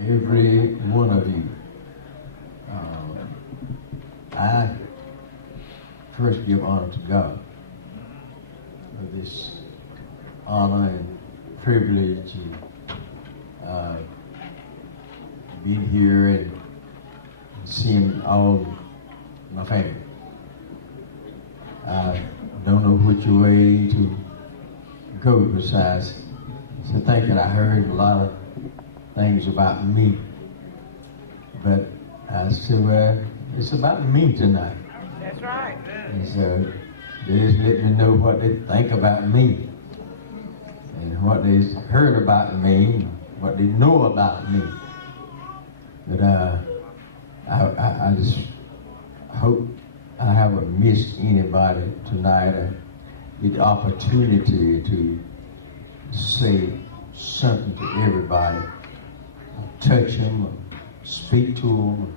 every one of you. I first give honor to God for this honor and privilege to be here and seeing all my family. I don't know which way to go besides to think that I heard a lot of things about me. But I said, well, it's about me tonight. That's right. And so they just let me know what they think about me and what they heard about me, what they know about me. But I just hope I haven't missed anybody tonight. I get the opportunity to say something to everybody, touch them, speak to them,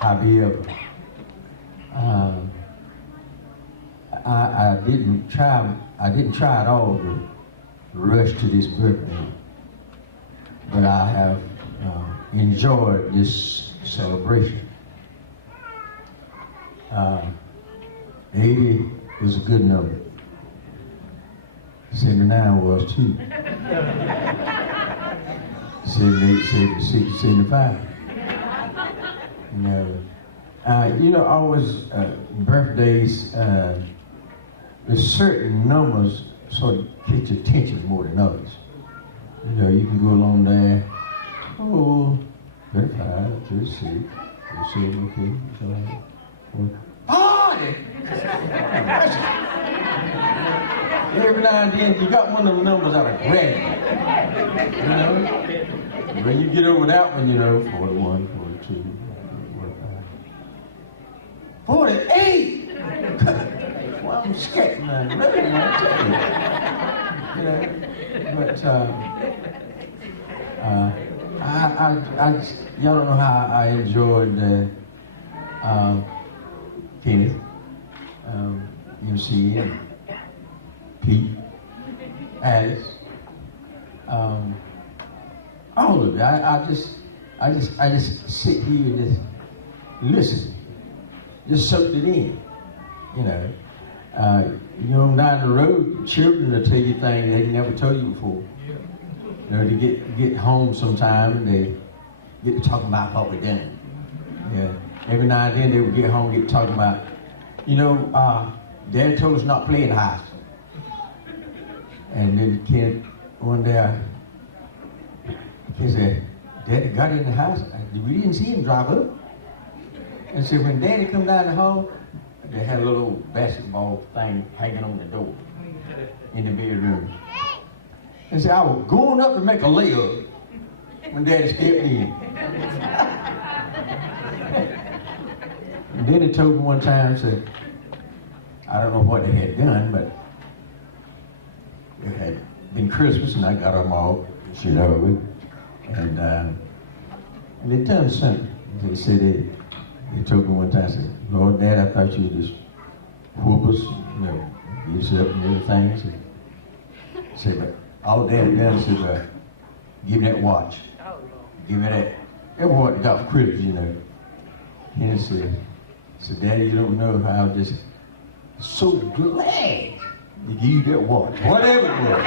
however. I didn't try at all to rush to this birthday, but I have enjoyed this celebration. 80 was a good number. 79 was too. 78, 76, 75. Always birthdays, there's certain numbers sort of get your attention more than others. You can go along there, 35, 36, 37, okay, party! Every now and then you got one of them numbers out of grab. When you get over that one, 41, 42, 45. 48! Well, I'm scared, man. Really, I tell you. But y'all don't know how I enjoyed Kenneth, MC, and Pete, Alice, all of it. I just sit here and just listen, just soak it in, down the road, children will tell you things they never told you before. To get home sometime, they get to talking about what we're doing. Yeah. Every now and then they would get home and get talking about, Daddy told us not to play in the house. And then Ken, one day, he said, Daddy got in the house. We didn't see him drive up. And so when Daddy come down the hall, they had a little basketball thing hanging on the door in the bedroom. And said, I was going up to make a layup when Daddy stepped in. And then he told me one time, said, I don't know what they had done, but it had been Christmas and I got them all shit over. And they done something. They said they told me one time, said, Lord, Dad, I thought you would just whoop us, beat us up and everything. Said, but all Dad had done said, give me that watch. Give me that. Every what got for Christmas, And he said, Daddy, you don't know how I'm just so glad to give you that watch. Whatever it was.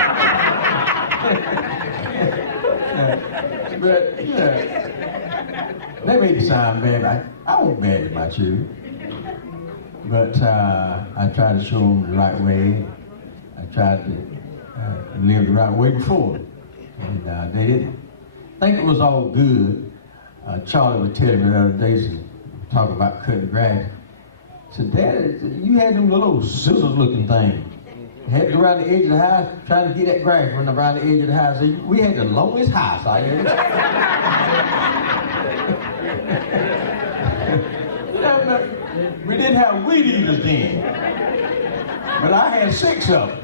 But, that made it sound bad. I wasn't bad about you. But I tried to show them the right way. I tried to live the right way before. And they didn't think it was all good. Charlie was telling me the other day, talking about cutting grass. I said, Daddy, you had them little scissors looking things. Had to go around the edge of the house, trying to get that grass running around the edge of the house. We had the longest house out here. We didn't have weed eaters then. But I had 6 of them.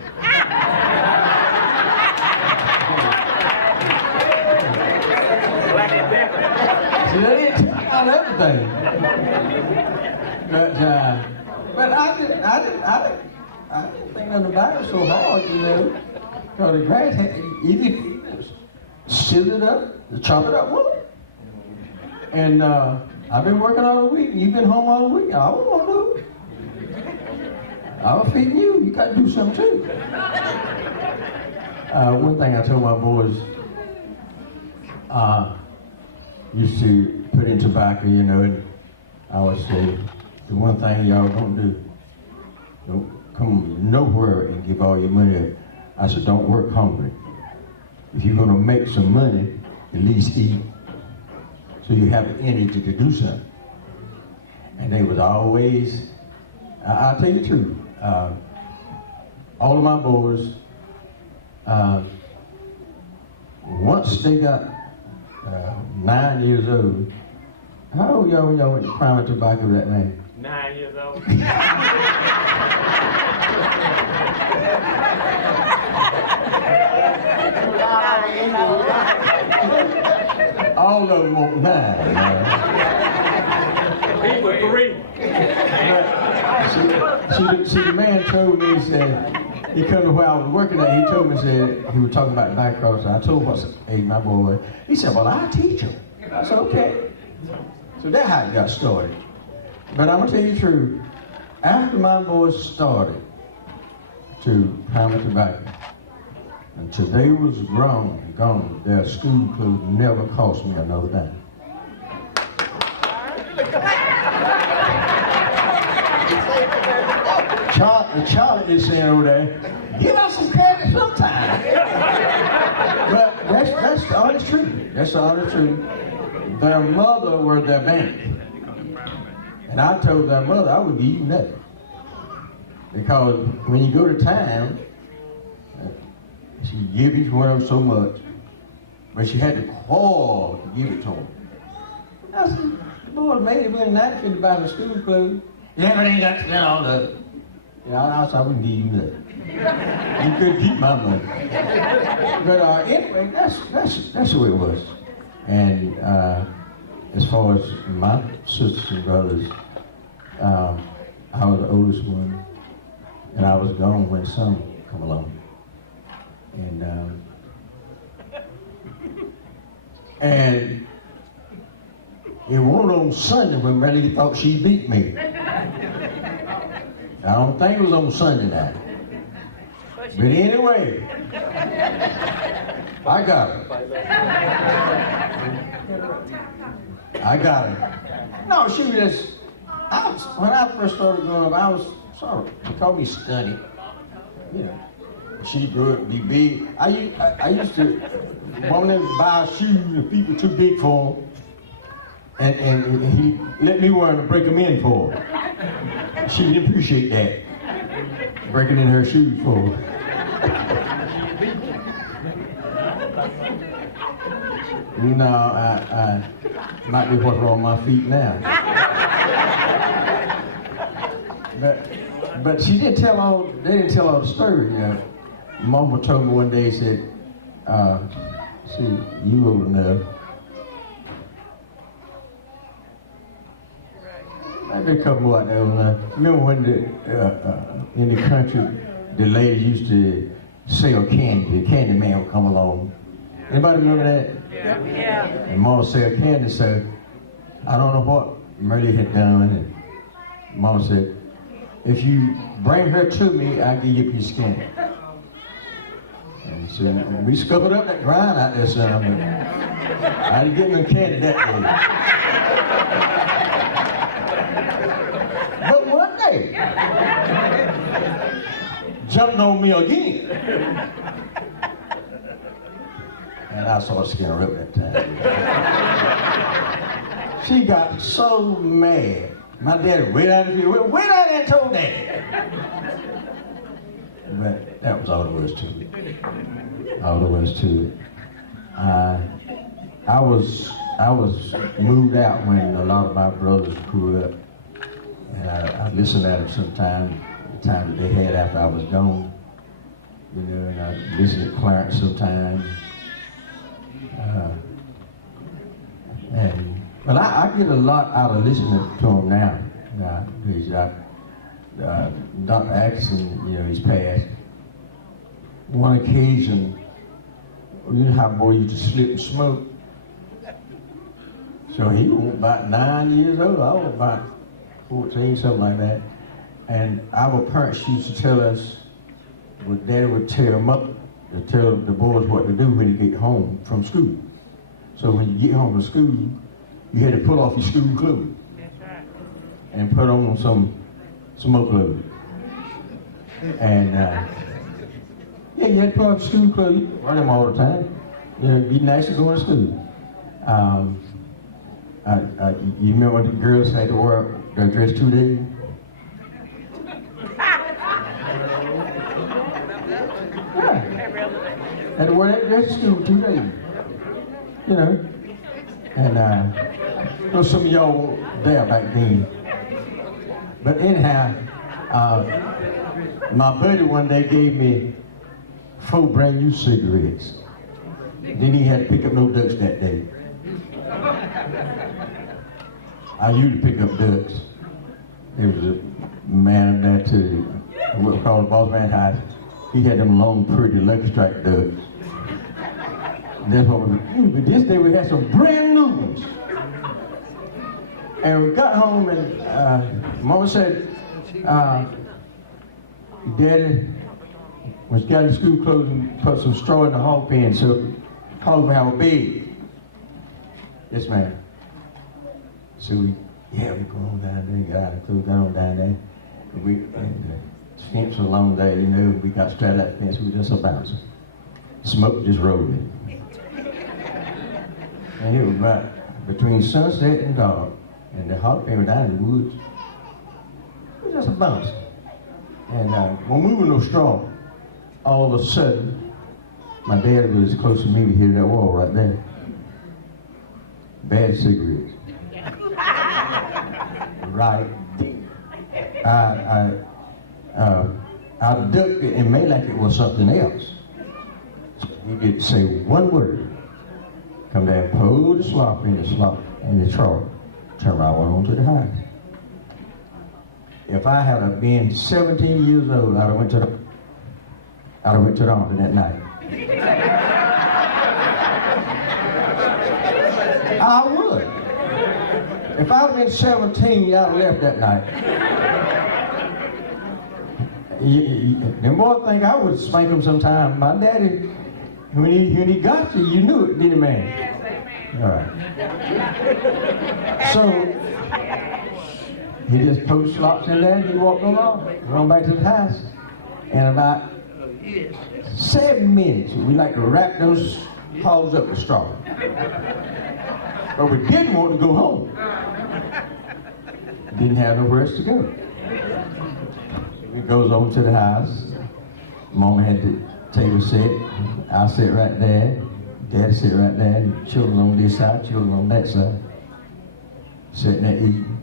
See, they didn't take out everything. But I didn't think nothing about it so hard, Because the grass had either scissor it up, chop it up, And I've been working all the week. You've been home all the week. I don't want to do it. I was feeding you. You got to do something too. One thing I told my boys, used to put in tobacco, you know, and I would say, the one thing y'all don't do, don't come nowhere and give all your money up. I said, don't work hungry. If you're going to make some money, at least eat, so you have the energy to do something. And they was always, I'll tell you the truth, all of my boys, once they got 9 years old, how old y'all when y'all went to prime tobacco that name? 9 years old. All of them want 9. He was 3. See, the man told me, he said, he come to where I was working at, he told me, said, he was talking about tobacco cross. I told him what age my boy was. He said, well, I'll teach him. I said, okay. So that's how it got started. But I'm going to tell you the truth. After my boys started to pound tobacco, until they was grown and gone, their school clothes never cost me another dime. Charlie is saying over there, give us some credit sometime. But that's the honest truth. That's the honest truth. Their mother was their bank. And I told their mother I would give you nothing. Because when you go to town, she give each one of them so much. But she had to call to give it to them. I said, boy, made it when night to buy the school clothes. Yeah, but ain't got to spend all of it. Yeah, I said I wouldn't give you nothing. You couldn't keep my money. But anyway, that's the way it was. And as far as my sisters and brothers, I was the oldest one, and I was gone when some come along. And it wasn't on Sunday when Melody thought she beat me. I don't think it was on Sunday night. But anyway, I got her. I got her. No, she was just, when I first started growing up, I was sorry. They called me stunny. Yeah. She grew up to be big. I used to, one of them buy shoes and feet were too big for him. And he let me wear them and break them in for her. She didn't appreciate that. Breaking in her shoes for her. No, I might be what's wrong with my feet now. But she didn't tell all, they didn't tell all the story, you know. Mama told me one day, said, see, you old enough. Maybe a couple more out there old enough. Remember when in the country, the ladies used to sell candy. The candy man would come along. Anybody remember that? Yeah. And Mama said candy, so I don't know what Murray had done. And Mama said, if you bring her to me, I'll give you a piece of candy. And so we scuppered up that grind out there, son. But I didn't get no candy that day. But one day, jumped on me again. And I saw her skin her up that time. She got so mad. My daddy went out there and told Daddy. But that was all there was to it. All there was to it. I was moved out when a lot of my brothers grew up. And I listened at them sometime, the time that they had after I was gone. You know, and I listened to Clarence sometimes. But I get a lot out of listening to him now. Dr. Atkinson, you know, he's passed. One occasion, you know how boy used to slip and smoke? So he was about 9 years old. I was about 14, something like that. And our parents used to tell us, well, Daddy would tear them up to tell the boys what to do when you get home from school. So when you get home from school, you had to pull off your school clothes and put on some smoke clothes. And yeah, you had to pull off your school clothes. You wear them all the time. You know, be nice to go to school. You remember the girls had to wear their dress 2 days? Yeah. Had to wear that dress to school 2 days. You know. And know some of y'all weren't there back then. But anyhow, my buddy one day gave me 4 brand new cigarettes. Then he had to pick up no ducks that day. I used to pick up ducks. There was a man there to what we call the Boss Man House. He had them long, pretty Lucky Strike ducks. That's what we used. But this day we had some brand new ones. And we got home and Mama said, Daddy was got in school clothes and put some straw in the hog pen so hog would have a bed. Yes, ma'am. So we go on down there, got our clothes down there. And the fence was along there, you know, we got straight out the fence, we were just a bouncer. Smoke just rolling. And it was about between sunset and dark, and the hog pen was down in the woods. It was just a bouncer. And when we were no straw, all of a sudden, my dad was close to me, we hit that wall right there. Bad cigarettes. Right there. I ducked it and made like it was something else. So he didn't say one word. Come down, pull the slop in the trough, turn around, went on to the house. If I had been 17 years old, I'd have went to the army that night. I would. If I'd have been 17, I'd have left that night. The more I think I would spank him sometime. My daddy, when he got you, you knew it, didn't you, man? All right. So he just put slops in there and he walked on back to the house. And about 7 minutes, we like to wrap those hogs up with straw. But we didn't want to go home. Didn't have nowhere else to go. It goes over to the house. Mama had the table set. I sit right there. Daddy sit right there. And children on this side, children on that side. Sitting there eating.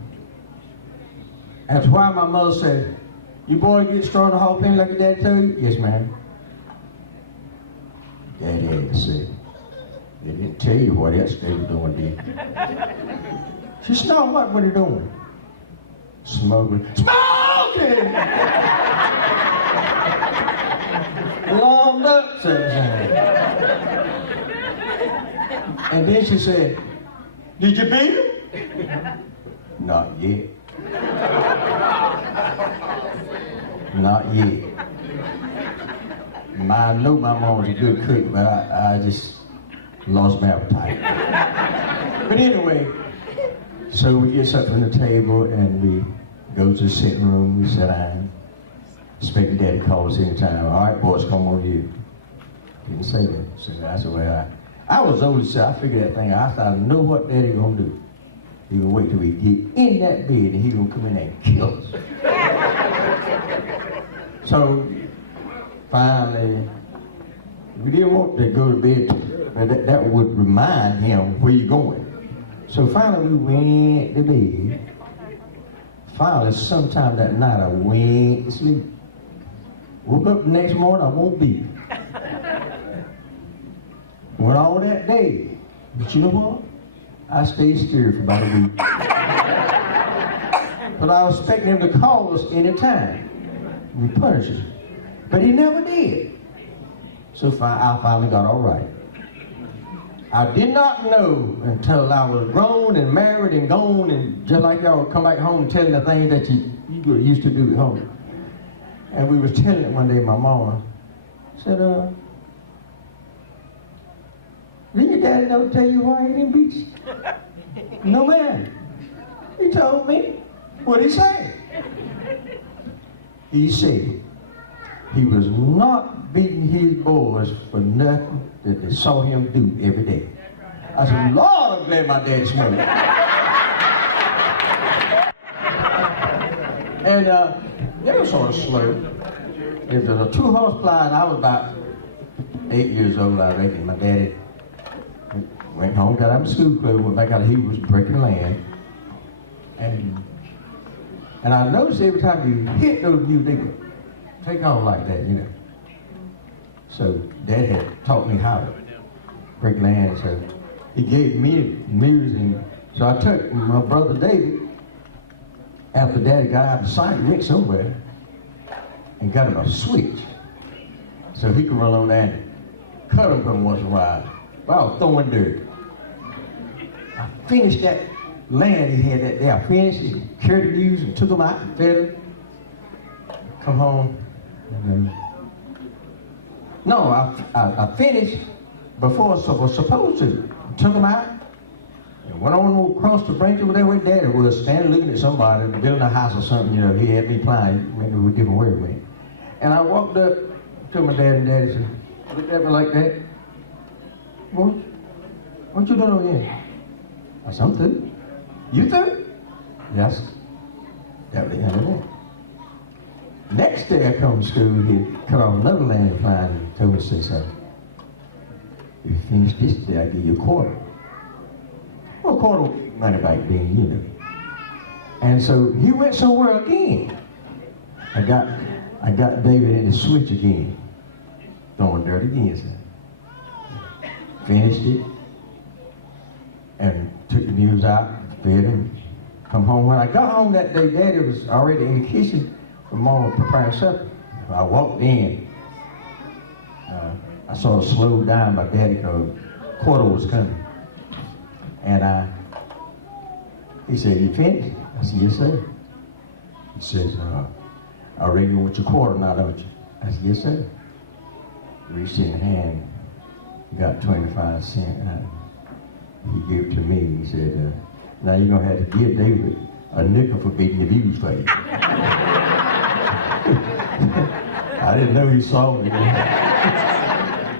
That's why my mother said, "You boys get straw in the hog pen like your daddy told you?" "Yes, ma'am." Daddy had to say, "They didn't tell you what else they were doing, did they?" She said, "No, what were they doing?" "Smoking." "Smoking!" "Long up," said she. And then she said, "Did you beat him?" "Not yet." "Not yet." I know my mom was a good cook, but I just lost my appetite. But anyway, so we get something from the table and we go to the sitting room, we sit down, expecting Daddy to call us anytime. "All right, boys, come on you." Didn't say that. So I said, well, I was old, so I figured that thing out. I thought, I know what Daddy gonna do. He gonna wait till we get in that bed and he gonna come in there and kill us. So finally, we didn't want to go to bed, but that would remind him where you're going. So finally we went to bed. Finally, sometime that night I went to sleep. Woke up the next morning, I won't be. Went all that day. But you know what? I stayed scared for about a week. But I was expecting him to call us any time and punish us. But he never did. So I finally got all right. I did not know until I was grown and married and gone, and just like y'all come back home and telling the things that you used to do at home. And we was telling it one day, my mama said, didn't your daddy never tell you why he didn't beat you? No, man. He told me. What'd he say? He said he was not beating his boys for nothing that they saw him do every day. I said, Lord, I'm glad my daddy smoked. And they were sort of slow. It was a 2-horse plow, and I was about 8 years old, I reckon. My daddy went home, got out of school clothes, went back out, he was breaking land. And I noticed every time you hit those mules, they would take off like that, you know. So Dad had taught me how to break land, so he gave me mirrors, and so I took my brother David, after Daddy got out of sight, went somewhere, and got him a switch, so he could run on that and cut him from once in a while. But I was throwing dirt. I finished that land he had that day. I finished it, carried the mules and took them out and fed them. Come home. No, I finished before I was supposed to. Took them out and went on across the branch over there where Daddy was, standing looking at somebody building a house or something. You know, he had me plowing, maybe we different where it went. And I walked up to my dad, and Daddy said, looked at me like that. What you doing over here? I said, I'm through. You through? Yes. That was the end of that. Next day I come to school, he cut off another land line and told me to say something. If you finish this day, I'll give you a quarter. Well, a quarter money back then, you know. And so he went somewhere again. I got David in the switch again. Throwing dirt again, son. Finished it. And took the mules out, fed him. Come home. When I got home that day, Daddy was already in the kitchen for Mama preparing supper. I walked in. I sort of slowed down my daddy because quarter was coming. And he said, you finished? I said, yes, sir. He says, I reckon you want your quarter now, don't you? I said, yes, sir. Reached in hand, got 25 cents out. He gave it to me. He said, now you're going to have to give David a nickel for beating the mules for you. I didn't know he saw me.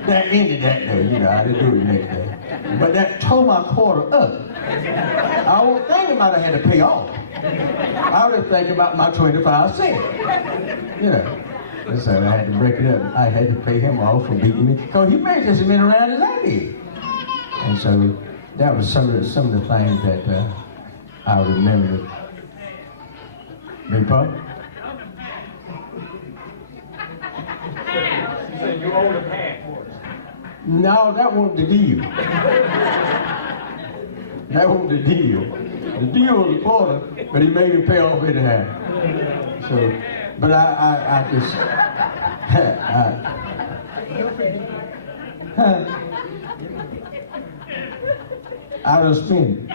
That ended that day, you know, I didn't do it next day. But that tore my quarter up. I was thinking about I had to pay off. I was thinking about my 25 cents. You know. And so I had to break it up. I had to pay him off for beating me. Because he made just as many around as I did. And so that was some of the things that I remember. Big pardon? You said you owed him half. No, that wasn't the deal. That wasn't the deal. The deal was a quarter, but he made me pay off in half. So, but I just, I don't spend it.